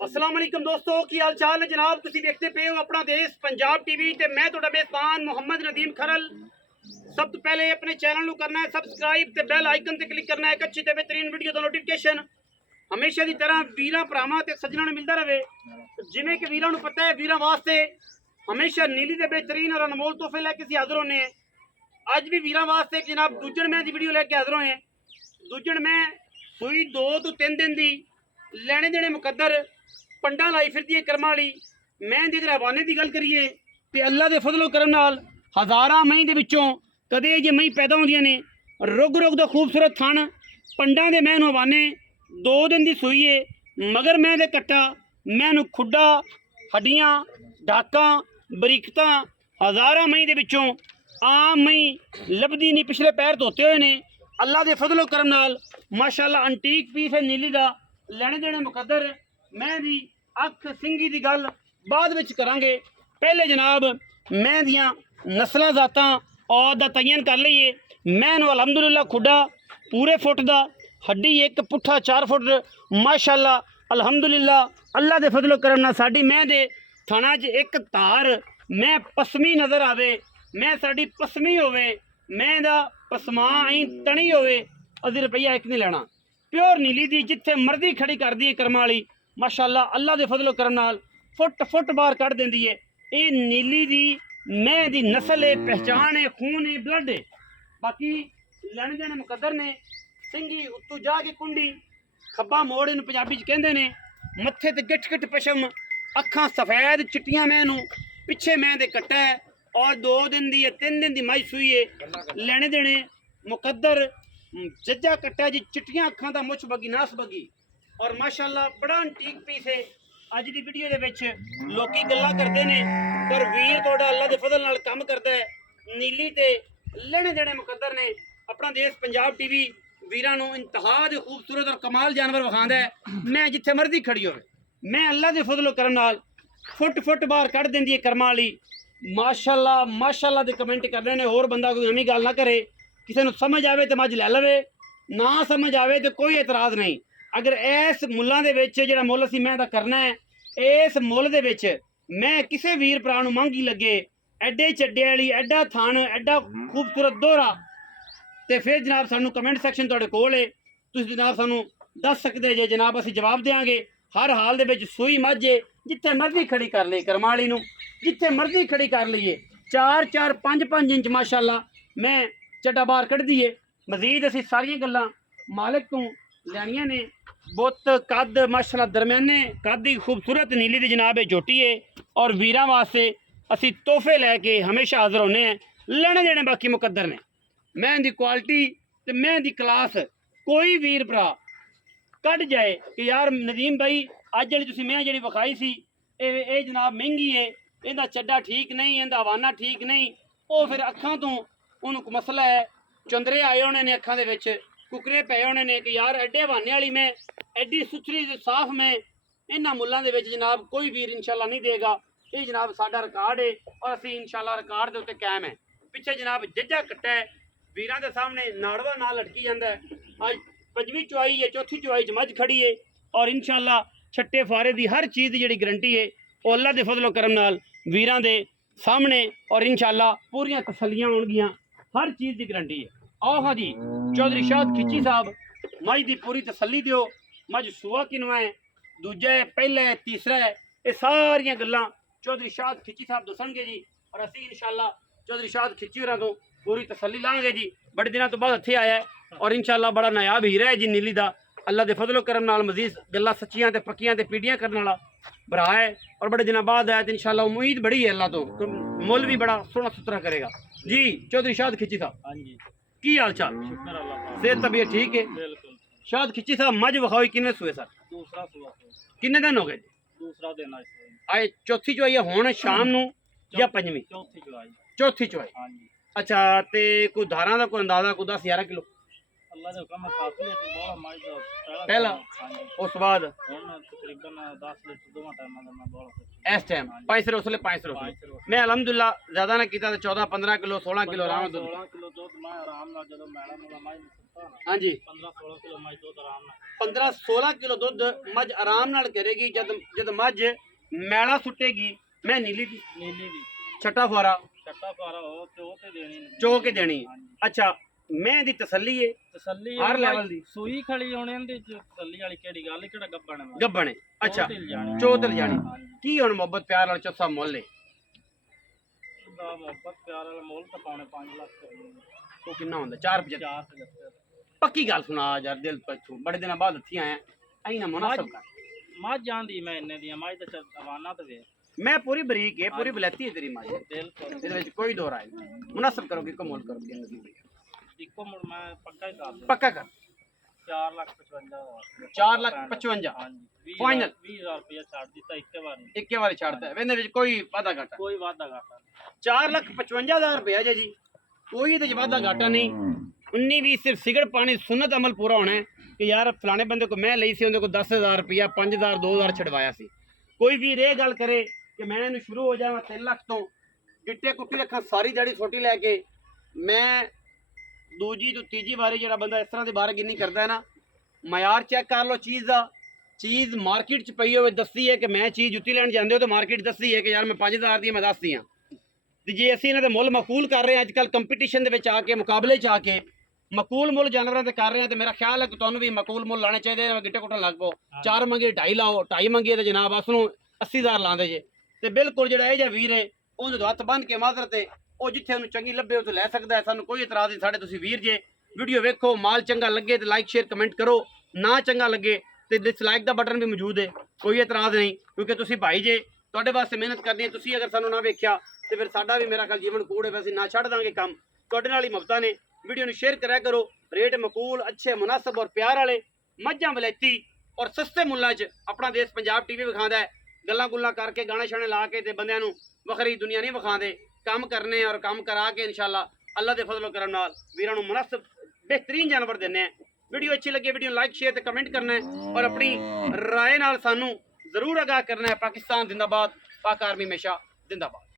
अस्सलाम वालेकुम दोस्तों की हाल चाल है जनाब। तुसी देखते पे हो अपना देश पंजाब टीवी ते मैं तुहाडा मेज़बान मोहम्मद नदीम खरल। सब तो पहले अपने चैनल नू करना है सबसक्राइब ते बेल आइकन ते क्लिक करना है एक अच्छी ते बेहतरीन वीडियो दा नोटिफिकेशन हमेशा की तरह वीरां भरावां ते सज्जणां नू मिलता रहे। जिवें कि वीरां नू पता है वीरां वास्ते हमेशा नीली दे बेहतरीन और अनमोल तोहफे लैके असीं हाज़र होने हैं। अज भी वीरां वास्ते जनाब दूजण मैं दी वीडियो लैके हाज़र होए हैं। दूजण मैं सूई 2 तो 3 दिन दी लैने देने मुकद्दर पंडा लाई फिरती है कर्मा वाली। मैं दी अगर हवाने की गल करिए तो अल्लाह के फजलो करम नाल हज़ारां मई दे विचों कदे जे मई पैदा होंदियां ने। रुग रुग दा खूबसूरत थण पंडा दे मैं हवाने 2 दिन की सूई है। मगर मैं दे कट्टा मैं खुड्डा हड्डियां डाका बरीकतां हज़ारां मई दे विचों आम मई लभदी नहीं। पिछले पैर धोते हुए ने अल्लाह के फजलो करम नाल माशाअल्लाह अंटीक पीस है नीली दा लैने देने मुकद्दर। मैं दी अख सिंगी दी गल बाद विच करांगे। पहले जनाब मैं दियां नस्लां जातां और दा तयन कर लईए। मैं अलहमदुलिल्लाह खुड्डा पूरे फुट दा हड्डी एक पुट्ठा 4 फुट माशाअल्लाह अलहमदुलिल्लाह अल्लाह दे फजलो करम नाल साडी मैं दे थाना च एक धार मैं पसमी नज़र आवे। मैं साडी पसमी होवे मैं दा पसमा आई तनी होवे असी रुपया एक नहीं लेना। प्योर नीली दी जिथे मर्जी खड़ी कर दी कर्मा वाली माशाअल्लाह अल्लाह दे फजलो करम नाल फुट फुट बाहर कढ़ देंदी है। ये नीली दी मैं दी नस्ल है पहचान है खून है ब्लड है। बाकी लैने देने मुकद्दर ने सिंगी उत्तू जाके कुंडी खब्बा मोड़ इन पंजाबी च कहंदे ने। मत्थे ते गिठ गिठ पशम अखां सफेद चिट्टियां मैनू पिछे मैं दे कट्टा है और 2 दिन दी 3 दिन दी माई सूई है। लैने देने मुकद्दर जज्जा कट्टा जी चिट्टियां अखां दा मुछ बगी नास बगी और माशाअल्लाह बड़ा अंटीक पीस है। अज की वीडियो दे विच लोकी गल्लां करदे ने पर वीर तोड़ा अल्लाह दे फजल नाल काम करदा है। नीली ते लेने देने मुकद्दर ने अपना देश पंजाब टीवी वीरां नू इंतहा दे खूबसूरत और कमाल जानवर विखांदा है। मैं जिथे मर्जी खड़ी होवे मैं अल्लाह दे फजलो करम नाल फुट फुट बाहर कढ़ देंदी है कर्मा वाली माशाअल्लाह माशाअल्लाह दे कमेंट कर रहे ने। होर बंदा कोई नवीं गल ना करे किसी नू समझ आवे तो मज लै लवे ना समझ आवे तो कोई एतराज़ नहीं। अगर इस मुल्लां दे विच जिहड़ा मुल असीं मैं दा करना है इस मुल दे विच मैं किसी वीर भरा नूं महंगी लगे एडे चड्डे वाली एडा थान एडा खूबसूरत दोहरा तो फिर जनाब सानू कमेंट सैक्शन तुहाडे कोल है तुसीं जनाब सानू दस सकदे जे जनाब असीं जवाब देंगे। हर हाल दे विच सूई मझ है जिथे मर्जी खड़ी कर ले कर्मा वाली नूं जिथे मर्जी खड़ी कर लीए 4-4 5-5 इंच माशाअल्लाह मैं चड्डा बाहर कढ़दी है। मजीद असीं सारियां गल्लां मालिक तों लैनियां ने। बुत कद माशाअल्लाह दरम्याने कद की खूबसूरत नीली दी जनाब है झोटी है और वीरां वास्ते असी तोहफे लैके हमेशा हाज़र होने हैं। लेने देने बाकी मुकद्दर ने मैं दी क्वालिटी ते मैं दी क्लास कोई वीर भरा कढ़ जाए कि यार नदीम भाई अज वाली तुसीं मैं जिहड़ी विखाई सी ये जनाब महंगी है इहदा चड्डा ठीक नहीं इहदा हवाना ठीक नहीं वो फिर अखां तो उन्होंने मसला है चुंदरे आए होने ने अखां दे विच कुकरे पे होने ने कि यार एडे हवाने वाली में एडी सुथरी साफ में इन्हां मुल्लां दे विच जनाब कोई वीर इंशाअल्लाह नहीं देगा। ये जनाब साडा रिकॉर्ड है और असीं इंशाअल्लाह रिकॉर्ड दे उत्ते कायम है। पिछे जनाब जज्जा कट्टा है वीरां दे सामने नाड़वा नाल लटकी जांदा है। अज 5वीं चुआई है 4थी चुआई च मझ खड़ी है और इंशाअल्लाह छट्टे फारे दी हर चीज़ की जिहड़ी गारंटी है वो अल्लाह दे फजलो करम नाल वीरां दे सामने और इंशाअल्लाह पूरियां तसल्लियां होणगियां हर चीज़ की गारंटी है। आओ हाँ जी चौधरी शाद खिची साहब मझ की पूरी तसल्ली दियो। मझ सूआ किनवा है दूजा है पहला है तीसरा है ये सारियां गल्लां चौधरी शाद खिची साहब दसणगे जी और असीं इंशाअल्लाह चौधरी शाद खिची होरां तो पूरी तसल्ली लांगे जी। बड़े दिनों तो बाद हथे आया है और इंशाअल्लाह बड़ा नायाब हीरा है जी नीली दा अल्लाह दे फजलो करम नाल मजीद गल्लां सच्चियां ते पक्कियां ते पीढ़ियां करने वाला भरा है और बड़े दिनों बाद आया तो इंशाअल्लाह उम्मीद बड़ी है अल्लाह तो मुल भी बड़ा सोहना सुथरा करेगा जी। चौधरी शाद खिची साहब हाँ जी की हाल चाल सेहत तबीयत ठीक है बिल्कुल। शाद खिची साहब मझ विखाई किन्ने सूए सर दूसरा सूआ किन्ने दिन हो गए दूसरा दिन आए चौथी चुआई हुण शाम नूं या 5वीं चौथी चुआई हाँ जी। अच्छा ते कोई धारां दा कोई अंदाजा कोई 10-11 किलो ਅੱਲਾ ਦੇ ਹੁਕਮ ਨਾਲ 7 ਲੀਟਰ ਬੋਲਾ ਮਾਈ ਦਾ ਪਹਿਲਾ ਉਸ ਤੋਂ ਬਾਅਦ ਹੁਣ ਤਕਰੀਬਨ 10 ਲੀਟਰ ਦੋਵਾਂ ਟਾਈਮਾਂ ਦਾ ਮੈਂ ਬੋਲਾ ਇਸ ਟਾਈਮ 5 ਰੋਸਲੇ 5 ਰੋਸਲੇ ਮੈਂ ਅਲਹਮਦੁਲਿਲਾ ਜ਼ਿਆਦਾ ਨਾ ਕੀਤਾ ਤੇ 14 15 ਕਿਲੋ 16 ਕਿਲੋ ਆਰਾਮ ਨਾਲ 16 ਕਿਲੋ ਦੁੱਧ ਮੈਂ ਆਰਾਮ ਨਾਲ ਜਦੋਂ ਮੈਲਾ ਮੁਲਾ ਮਾਈ ਨੂੰ ਸੁੱਤਾ ਨਾ ਹਾਂਜੀ 15 16 ਕਿਲੋ ਮਾਈ ਦੁੱਧ ਆਰਾਮ ਨਾਲ 15 16 ਕਿਲੋ ਦੁੱਧ ਮੱਝ ਆਰਾਮ ਨਾਲ ਕਰੇਗੀ ਜਦ ਮੱਝ ਮੈਲਾ ਸੁੱਟੇਗੀ ਮੈਂ ਨੀਲੀ ਦੀ ਨੀਲੀ ਦੀ ਛੱਟਾ ਫੁਆਰਾ ਛੱਟਾ ਪਾਰਾ ਉਹ ਤੇ ਉਹ ਤੇ ਦੇਣੀ ਨਹੀਂ। ਚੋ ਕੇ ਦੇਣੀ ਅੱਛਾ ਮੈਂ ਦੀ ਤਸੱਲੀ ਏ ਤਸੱਲੀ ਹਰ ਲੈਵਲ ਦੀ ਸੂਈ ਖੜੀ ਹੋਣੇ ਇਹਦੇ ਚ ਤਸੱਲੀ ਵਾਲੀ ਕਿਹੜੀ ਗੱਲ ਕਿਹੜਾ ਗੱਬਣ ਹੈ ਗੱਬਣੇ ਅੱਛਾ ਢਿੱਲ ਜਾਣੀ। ਚੋਤਲ ਜਾਣੀ ਕੀ ਹੁਣ ਮੁਹੱਬਤ ਪਿਆਰ ਨਾਲ ਚੌਥਾ ਮੁੱਲ ਏ ਦਾ ਮੁਹੱਬਤ ਪਿਆਰ ਵਾਲਾ ਮੁੱਲ ਤਾਂ ਪਾਉਣੇ 5 ਲੱਖ ਉਹ ਕਿੰਨਾ ਹੁੰਦਾ 4 4 ਤੇ ਦੱਸਿਆ ਪੱਕੀ ਗੱਲ ਸੁਣਾ ਯਾਰ ਦਿਲ ਪੱਛੂ ਬੜੇ ਦਿਨਾਂ ਬਾਅਦ ਹੱਥੀ ਆਇਆ ਐਂ ਨਾ ਮੁਨਾਸਬ ਕਰ ਮੱਝ ਜਾਂਦੀ ਮੈਂ ਇੰਨੇ ਦੀਆਂ ਮੱਝ ਤਾਂ ਅਵਾਨਾ ਤੇ ਵੇ ਮੈਂ ਪੂਰੀ ਬਰੀਕ ਹੈ ਪੂਰੀ ਬਲੈਤੀ ਹੈ ਤੇਰੀ ਮੱਝ ਬਿਲਕੁਲ ਇਹਦੇ ਵਿੱਚ ਕੋਈ ਦੋ ਰਾਏ ਨਹੀਂ ਮੁਨਾਸਬ ਕਰੋਗੇ ਕਮੋਲ ਕਰੋਗੇ ਇੱਕੋ ਮੁੜ ਮੈਂ ਪੱਕਾ ਹੀ ਕਰ ਦਿੰਦਾ ਪੱਕਾ ਕਰ 4 ਲੱਖ 55 4 ਲੱਖ 55 ਹਾਂਜੀ ਫਾਈਨਲ 20000 ਰੁਪਇਆ ਛੱਡ ਦਿੱਤਾ ਇੱਕੇ ਵਾਰੀ ਇੱਕੇ ਵਾਰੀ ਛੱਡਦਾ ਇਹਦੇ ਵਿੱਚ ਕੋਈ ਵਾਧਾ ਘਾਟਾ ਕੋਈ ਵਾਧਾ ਘਾਟਾ 4 ਲੱਖ 55,000 ਰੁਪਇਆ ਜੀ ਕੋਈ ਇਹਦੇ ਚ ਵਾਧਾ ਘਾਟਾ ਨਹੀਂ 19 20 ਸਿਰਫ ਸਿਗੜ ਪਾਣੀ ਸੁਨਨਤ ਅਮਲ ਪੂਰਾ ਹੋਣਾ ਹੈ ਕਿ ਯਾਰ ਫਲਾਣੇ ਬੰਦੇ ਕੋ ਮੈਂ ਲਈ ਸੀ ਉਹਦੇ ਕੋ 10,000 ਰੁਪਇਆ 5,000 2,000 ਛਡਵਾਇਆ ਸੀ ਕੋਈ ਵੀ ਇਹ ਗੱਲ ਕਰੇ ਕਿ ਮੈਂ ਇਹਨੂੰ ਸ਼ੁਰੂ ਹੋ ਜਾਵਾਂ 3 ਲੱਖ ਤੋਂ ਗਿੱਟੇ ਕੁੱਟੀ ਰੱਖਾਂ ਸਾਰੀ ਦਿਹਾੜੀ ਛੋਟੀ ਲੈ ਕੇ ਮੈਂ ਦੂਜੀ ਤੋਂ ਤੀਜੀ ਵਾਰੀ ਜਿਹੜਾ ਬੰਦਾ ਇਸ ਤਰ੍ਹਾਂ ਦੇ ਬਾਰਗੇਨਿੰਗ ਕਰਦਾ ਹੈ ਨਾ ਮਿਆਰ ਚੈੱਕ ਕਰ ਲਓ ਚੀਜ਼ ਦਾ ਚੀਜ਼ ਮਾਰਕੀਟ 'ਚ ਪਈ ਹੋਵੇ ਦੱਸਦੀ ਹੈ ਕਿ ਮੈਂ ਚੀਜ਼ ਜੁੱਤੀ ਲੈਣ ਜਾਂਦੇ ਹੋ ਤਾਂ ਮਾਰਕੀਟ ਦੱਸਦੀ ਹੈ ਕਿ ਯਾਰ ਮੈਂ 5,000 ਦੀ ਮੈਂ ਦੱਸਦੀ ਹਾਂ ਤੇ ਜੇ ਅਸੀਂ ਇਹਨਾਂ ਦੇ ਮੁੱਲ ਮਕੂਲ ਕਰ ਰਹੇ ਹਾਂ ਅੱਜ ਕੱਲ ਕੰਪੀਟੀਸ਼ਨ ਦੇ ਵਿੱਚ ਆ ਕੇ ਮੁਕਾਬਲੇ 'ਚ ਆ ਕੇ ਮਕੂਲ ਮੁੱਲ ਜਾਨਵਰਾਂ ਤੇ ਕਰ ਰਹੇ ਹਾਂ ਤੇ ਮੇਰਾ ਖਿਆਲ ਹੈ ਕਿ ਤੁਹਾਨੂੰ ਵੀ ਮਕੂਲ ਮੁੱਲ ਲਾਣੇ ਚਾਹੀਦੇ ਨੇ ਗਿੱਟੇ ਕੁੱਟਣ ਲੱਗ ਪਓ 4 ਮੰਗੇ 2.5 ਲਾਓ 2.5 ਮੰਗੇ ਤੇ ਜਨਾਬ ਉਸ ਨੂੰ 80,000 ਲਾਉਂਦੇ ਜੇ ਤੇ ਬਿਲਕੁਲ ਜਿਹੜਾ ਇਹ ਜਿਹਾ ਵੀਰ ਹੈ ਉਹਨੂੰ ਤੋਂ ਹੱਥ ਬੰਨ੍ਹ ਕੇ ਮਾਜ਼ਰ ਤੇ ਉਹ ਜਿੱਥੇ ਉਹਨੂੰ ਚੰਗੀ ਲੱਭੇ ਉਹ ਤੋਂ ਲੈ ਸਕਦਾ ਹੈ ਸਾਨੂੰ ਕੋਈ ਇਤਰਾਜ਼ ਨਹੀਂ ਸਾਡੇ ਤੁਸੀਂ ਵੀਰ ਜੇ ਵੀਡੀਓ ਵੇਖੋ ਮਾਲ ਚੰਗਾ ਲੱਗੇ ਤੇ ਲਾਈਕ ਸ਼ੇਅਰ ਕਮੈਂਟ ਕਰੋ ਨਾ ਚੰਗਾ ਲੱਗੇ ਤੇ ਡਿਸਲਾਈਕ ਦਾ ਬਟਨ ਵੀ ਮੌਜੂਦ ਹੈ ਕੋਈ ਇਤਰਾਜ਼ ਨਹੀਂ ਕਿਉਂਕਿ ਤੁਸੀਂ ਭਾਈ ਜੇ ਤੁਹਾਡੇ ਵਾਸਤੇ ਮਿਹਨਤ ਕਰਨੀ ਹੈ ਤੁਸੀਂ ਅਗਰ ਸਾਨੂੰ ਨਾ ਵੇਖਿਆ ਤੇ ਫਿਰ ਸਾਡਾ ਵੀ ਮੇਰਾ ਖਿਆਲ ਜੀਵਨ ਕੂੜ ਹੈ ਵੈਸੇ ਨਾ ਛੱਡ ਦਾਂਗੇ ਕੰਮ ਤੁਹਾਡੇ ਨਾਲ ਹੀ ਮੁਫਤਾਂ ਨੇ ਵੀਡੀਓ ਨੂੰ ਸ਼ੇਅਰ ਕਰਿਆ ਕਰੋ ਰੇਟ ਮਕੂਲ ਅੱਛੇ ਮੁਨਾਸਬ ਔਰ ਪਿਆਰ ਵਾਲੇ ਮੱਝਾਂ ਵਲੈਤੀ ਔਰ ਸਸਤੇ ਮੁੱਲਾਂ 'ਚ ਆਪਣਾ ਦੇਸ਼ ਪੰਜਾਬ ਟੀਵੀ ਵਿਖਾਉਂਦਾ ਹੈ ਗੱਲਾਂ ਗੁੱਲਾਂ ਕਰਕੇ ਗਾਣੇ ਛਾਣੇ ਲਾ ਕੇ ਤੇ ਬੰਦਿਆਂ ਨੂੰ ਵੱਖਰੀ ਦੁਨੀਆ ਨਹੀਂ ਵਿਖਾਉਂਦੇ ਕੰਮ ਕਰਨੇ ਔਰ ਕੰਮ ਕਰਾ ਕੇ ਇਨਸ਼ਾਅੱਲਾ ਅੱਲਾ ਦੇ ਫਜ਼ਲ ਕਰਮ ਨਾਲ ਵੀਰਾਂ ਨੂੰ ਮੁਨਾਸਬ ਬਿਹਤਰੀਨ ਜਾਨਵਰ ਦਿੰਦੇ ਆ ਵੀਡੀਓ ਅੱਛੀ ਲੱਗੇ ਵੀਡੀਓ ਲਾਈਕ ਸ਼ੇਅਰ ਤੇ ਕਮੈਂਟ ਕਰਨਾ ਹੈ ਔਰ ਆਪਣੀ ਰਾਏ ਨਾਲ ਸਾਨੂੰ ਜ਼ਰੂਰ ਆਗਾਹ ਕਰਨਾ ਹੈ ਪਾਕਿਸਤਾਨ ਜ਼ਿੰਦਾਬਾਦ ਪਾਕ ਆਰਮੀ ਹਮੇਸ਼ਾ ਜ਼ਿੰਦਾਬਾਦ